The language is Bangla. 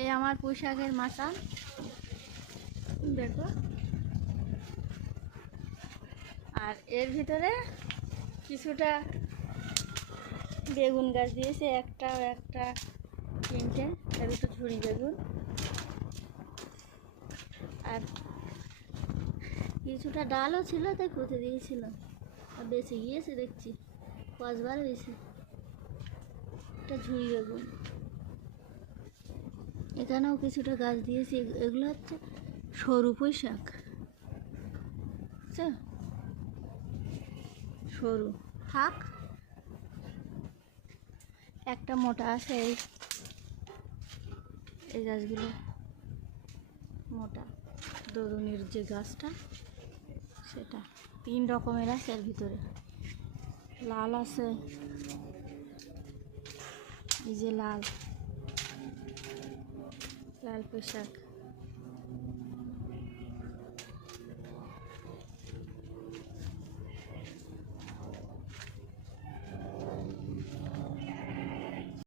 এই আমার পোশাকের মাথা। দেখো। আর এর ভিতরে কিছুটা বেগুন গাছ দিয়েছে একটা একটা তিনটে আর দুটো ঝুড়ি বেগুন। আর কিছুটা ডালও ছিল, তাই পুঁতে দিয়েছিল আর বেঁচে গিয়েছে, দেখছি। পাঁচবার হয়েছে। একটা ঝুড়ি বেগুন। এখানেও কিছুটা গাছ দিয়েছি এগুলো হচ্ছে সরু পুঁই শাক। সরু। থাক। একটা মোটা আছে এই এই গাছগুলো। মোটা। দরুনির যে গাছটা, সেটা। তিন রকমের আছে এর ভিতরে। লাল আছে। এই যে লাল। লাল পোশাক